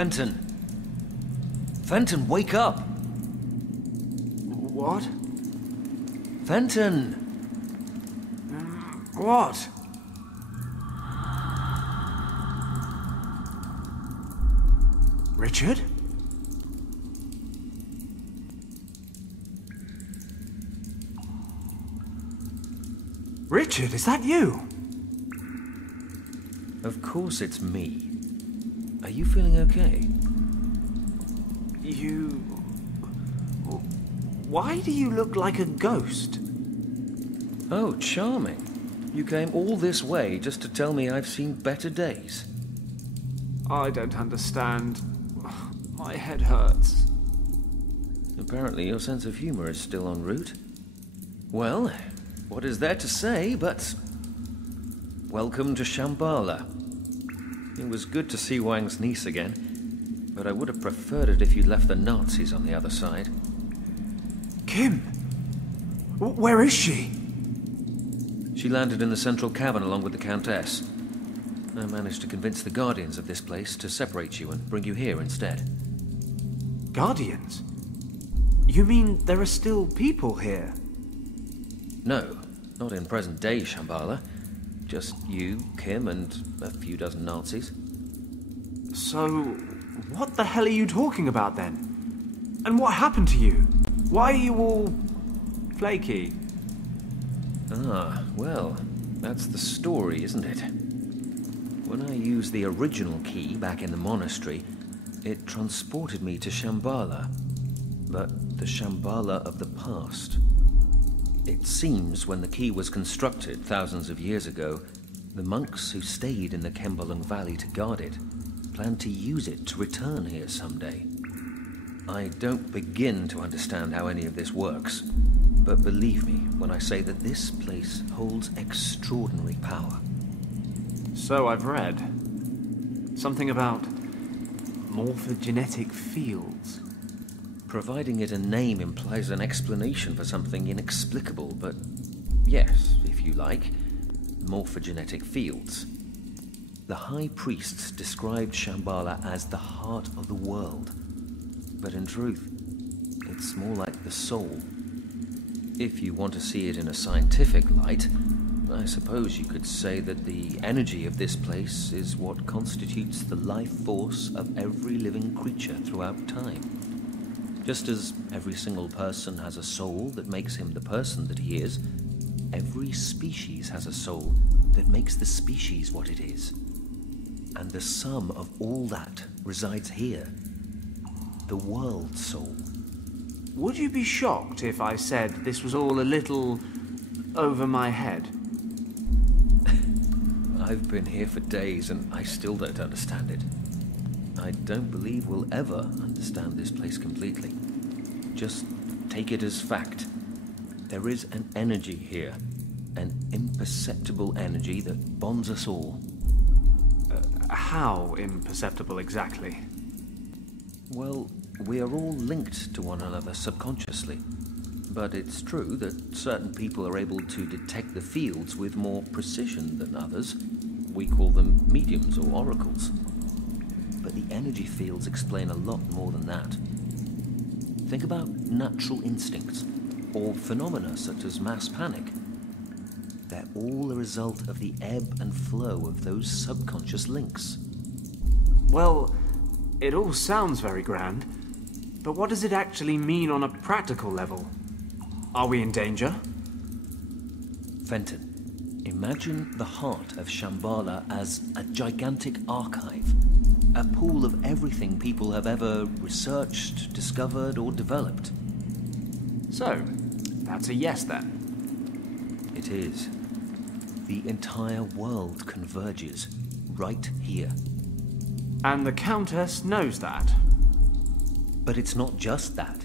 Fenton! Fenton, wake up! What? Fenton! What? Richard? Richard, is that you? Of course it's me. Are you feeling okay? Why do you look like a ghost? Oh, charming. You came all this way just to tell me I've seen better days. I don't understand. My head hurts. Apparently your sense of humor is still en route. Well, what is there to say but... welcome to Shambala. It was good to see Wang's niece again, but I would have preferred it if you'd left the Nazis on the other side. Kim? Where is she? She landed in the central cavern along with the Countess. I managed to convince the Guardians of this place to separate you and bring you here instead. Guardians? You mean there are still people here? No, not in present-day Shambhala. Just you, Kim, and a few dozen Nazis. So, what the hell are you talking about then? And what happened to you? Why are you all... flaky? Ah, well, that's the story, isn't it? When I used the original key back in the monastery, it transported me to Shambhala, but the Shambhala of the past. It seems when the key was constructed thousands of years ago, the monks who stayed in the Kembalung Valley to guard it planned to use it to return here someday. I don't begin to understand how any of this works, but believe me when I say that this place holds extraordinary power. So I've read. Something about morphogenetic fields. Providing it a name implies an explanation for something inexplicable, but yes, if you like, morphogenetic fields. The High Priests described Shambhala as the heart of the world, but in truth, it's more like the soul. If you want to see it in a scientific light, I suppose you could say that the energy of this place is what constitutes the life force of every living creature throughout time. Just as every single person has a soul that makes him the person that he is, every species has a soul that makes the species what it is. And the sum of all that resides here, the world soul. Would you be shocked if I said this was all a little over my head? I've been here for days and I still don't understand it. I don't believe we'll ever understand this place completely. Just take it as fact. There is an energy here, an imperceptible energy that bonds us all. How imperceptible exactly? Well, we are all linked to one another subconsciously. But it's true that certain people are able to detect the fields with more precision than others. We call them mediums or oracles. But the energy fields explain a lot more than that. Think about natural instincts, or phenomena such as mass panic. They're all a result of the ebb and flow of those subconscious links. Well, it all sounds very grand, but what does it actually mean on a practical level? Are we in danger? Fenton, imagine the heart of Shambhala as a gigantic archive, a pool of everything people have ever researched, discovered, or developed. So, that's a yes then? It is. The entire world converges right here. And the Countess knows that? But it's not just that.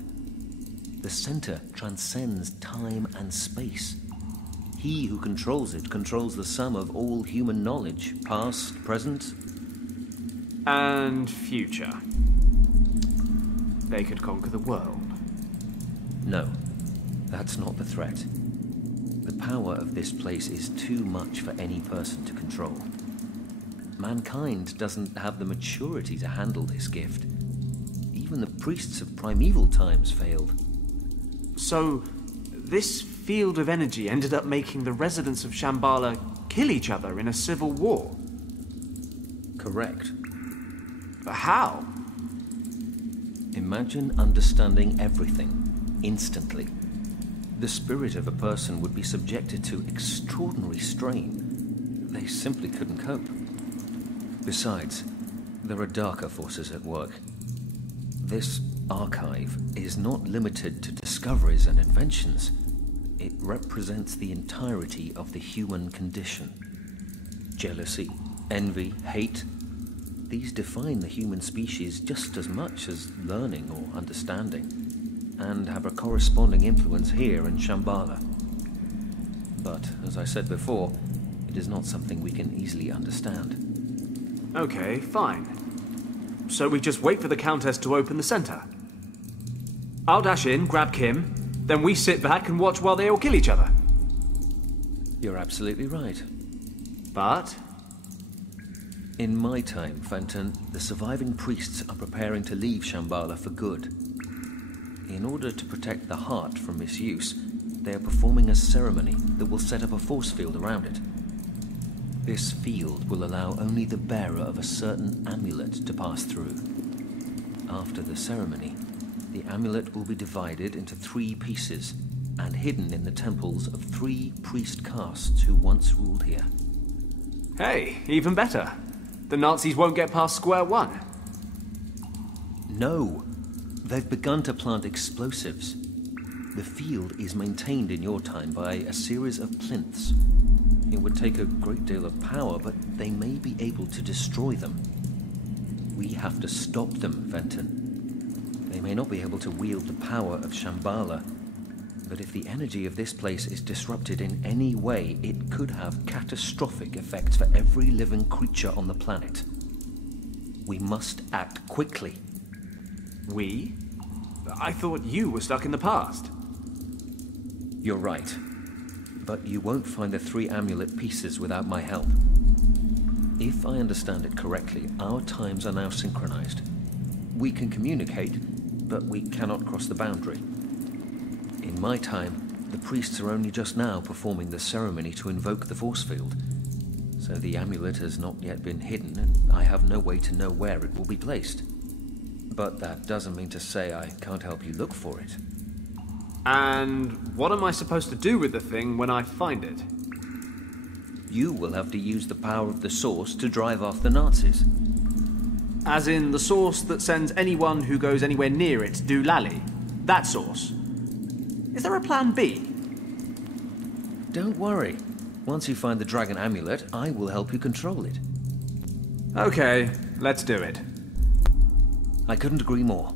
The center transcends time and space. He who controls it controls the sum of all human knowledge, past, present, and future. They could conquer the world. No, that's not the threat. The power of this place is too much for any person to control. mankind doesn't have the maturity to handle this gift. Even the priests of primeval times failed. So, this field of energy ended up making the residents of Shambala kill each other in a civil war? Correct. How? Imagine understanding everything instantly. The spirit of a person would be subjected to extraordinary strain. They simply couldn't cope. Besides, there are darker forces at work. This archive is not limited to discoveries and inventions. It represents the entirety of the human condition. Jealousy, envy, hate, these define the human species just as much as learning or understanding, and have a corresponding influence here in Shambala. But, as I said before, it is not something we can easily understand. Okay, fine. So we just wait for the Countess to open the center. I'll dash in, grab Kim, then we sit back and watch while they all kill each other. You're absolutely right. But? In my time, Fenton, the surviving priests are preparing to leave Shambhala for good. In order to protect the heart from misuse, they are performing a ceremony that will set up a force field around it. This field will allow only the bearer of a certain amulet to pass through. After the ceremony, the amulet will be divided into 3 pieces and hidden in the temples of 3 priest castes who once ruled here. Hey, even better. The Nazis won't get past square one. No, they've begun to plant explosives. The field is maintained in your time by a series of plinths. It would take a great deal of power, but they may be able to destroy them. We have to stop them, Fenton. They may not be able to wield the power of Shambhala, but if the energy of this place is disrupted in any way, it could have catastrophic effects for every living creature on the planet. We must act quickly. We? I thought you were stuck in the past. You're right. But you won't find the 3 amulet pieces without my help. If I understand it correctly, our times are now synchronized. We can communicate, but we cannot cross the boundary. In my time, the priests are only just now performing the ceremony to invoke the force field. So the amulet has not yet been hidden, and I have no way to know where it will be placed. But that doesn't mean to say I can't help you look for it. And what am I supposed to do with the thing when I find it? You will have to use the power of the source to drive off the Nazis. As in the source that sends anyone who goes anywhere near it doolally? That source? Is there a plan B? Don't worry. Once you find the dragon amulet, I will help you control it. Okay, let's do it. I couldn't agree more.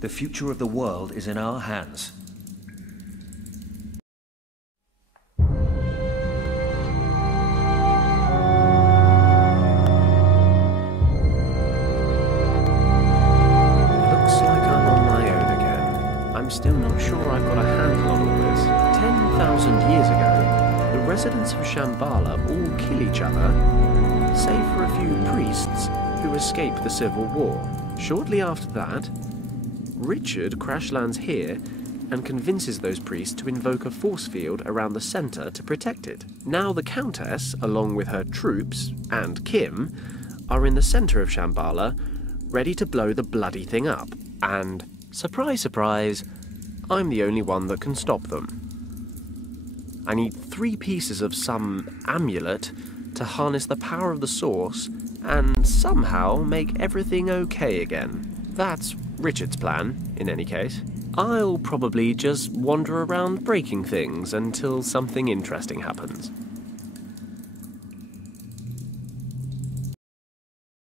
The future of the world is in our hands. I'm still not sure I've got a handle on all this. 10,000 years ago, the residents of Shambhala all kill each other, save for a few priests who escape the civil war. Shortly after that, Richard crash lands here and convinces those priests to invoke a force field around the center to protect it. Now the Countess, along with her troops, and Kim, are in the center of Shambhala, ready to blow the bloody thing up. And, surprise, surprise, I'm the only one that can stop them. I need 3 pieces of some amulet to harness the power of the source and somehow make everything okay again. That's Richard's plan, in any case. I'll probably just wander around breaking things until something interesting happens.